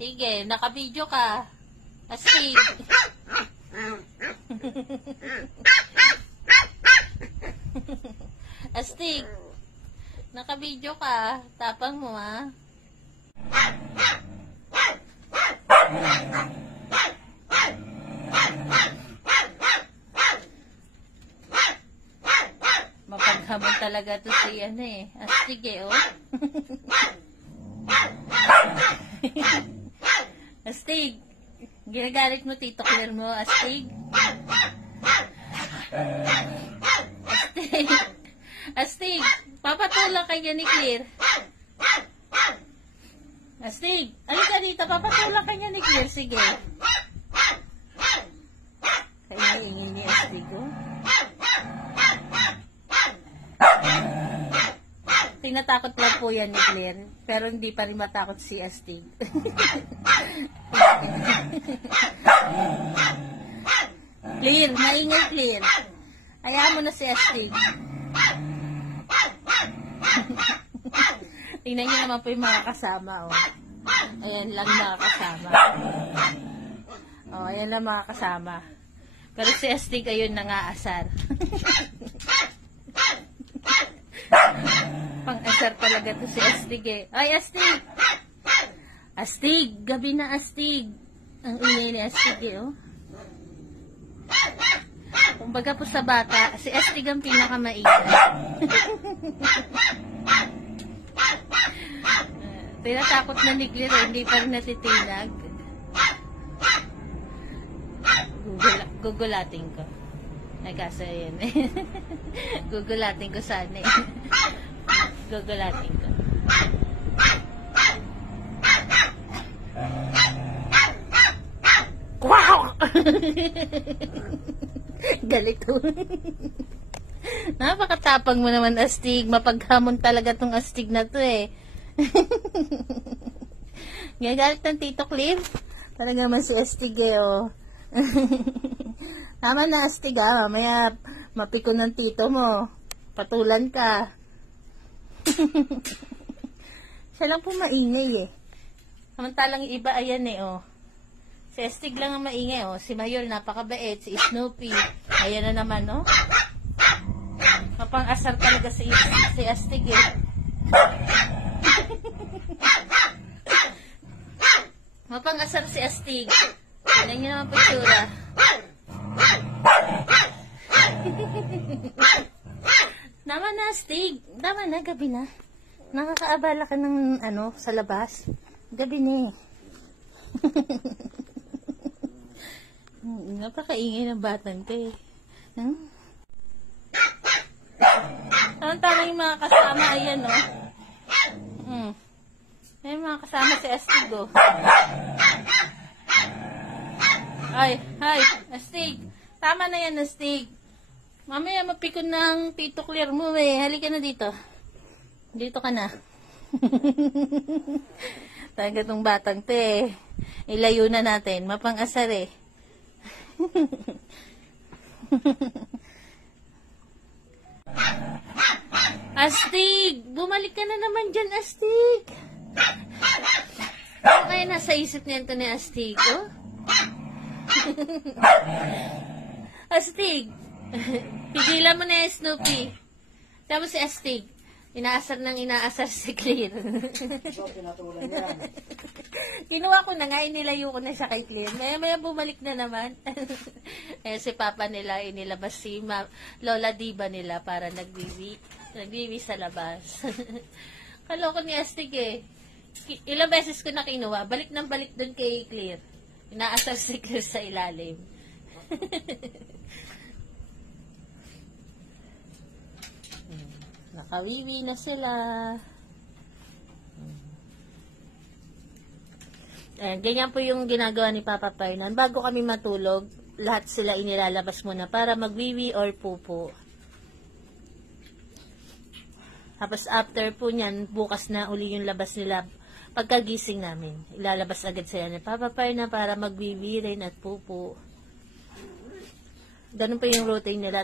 Sige, naka-video ka. Astig. Astig. Naka-video ka. Tapang mo, ha? Mapaghamon talaga to si ano eh. Astig eh, oh. Astig. Ginagalit mo, Tito Claire mo, Astig. Astig. Astig. Papatulong kay niya ni Claire. Astig. Alika dito, papatulong kay niya ni Claire. Sige. Kaya ingin ni Astig, oh. Tinatakot lang po yan ni Claire, pero hindi pa rin matakot si Astig. Claire, maingay Claire. Hayaan mo na si Astig. Tingnan niyo naman po yung mga kasama, oh. Ayan lang mga kasama. Oh, ayan lang mga kasama. Pero si Astig ayun nangaasar. Pang-asar talaga to si Astig eh. Ay, Astig! Astig! Gabi na, Astig! Ang ingay ni Astig eh, oh. Kumbaga po sa bata, si Astig ang pinakamaingay. Tinatakot na ni Claire, hindi pa rin natitinag. Gugulatin ko. Nagkasa yun eh. Gugulatin ko sana eh. Gugulatin ko. Wow! Galito. Napakatapang mo naman, Astig. Mapaghamon talaga tong Astig na to eh. Gagalit ng Tito Claire. Talaga naman si Astig eh, oh. Tama na, Astig, ah. Mamaya mapiko ng tito mo. Patulan ka. Siya lang po maingay eh. Samantalang iba ayan eh, oh. Si Astig lang ang maingay, oh. Si Mayol napakabait, si Snoopy. Ayan na naman, oh. Mapang-asar talaga si Astig eh. Mapang-asar si Astig. Tignan niyo naman po itsura. Tama na, Astig. Tama na, gabi na. Nakakaabala ka ng ano, sa labas. Gabi na eh. Napakaingay ng batang ko eh. Tama yung mga kasama, ayan oh. May mga kasama si Astig oh. Ay, Astig. Tama na yan, Astig. Mamaya mapikon ng Tito Claire mo eh. Halika na dito. Dito ka na. Talaga tong batang to eh. Ilayo na natin. Mapang-asar eh. Astig! Bumalik ka na naman dyan, Astig. Ano kaya nasa isip niyan to ni Astig, oh? Astig! Pigilan mo na yung Snoopy. Tapos si Astig. Inaasar si Claire. Kinuha ko na nga, inilayo ko na siya kay Claire. Maya bumalik na naman. Si Papa nila, inilabas si Lola Diva nila para nagbibi sa labas. Kaloko ni Astig eh. Ilang beses ko na kinuha, balik ng balik dun kay Claire. Inaasar si Claire sa ilalim. Nakawiwi na sila. Ganyan po yung ginagawa ni Papa Fernan. Bago kami matulog, lahat sila inilalabas muna para magwiwi or pupo. Tapos after po nyan, bukas na uli yung labas nila. Pagkagising namin, ilalabas agad sila ni Papa Fernan para magwiwi rin at pupo. Ganun po yung routine nila.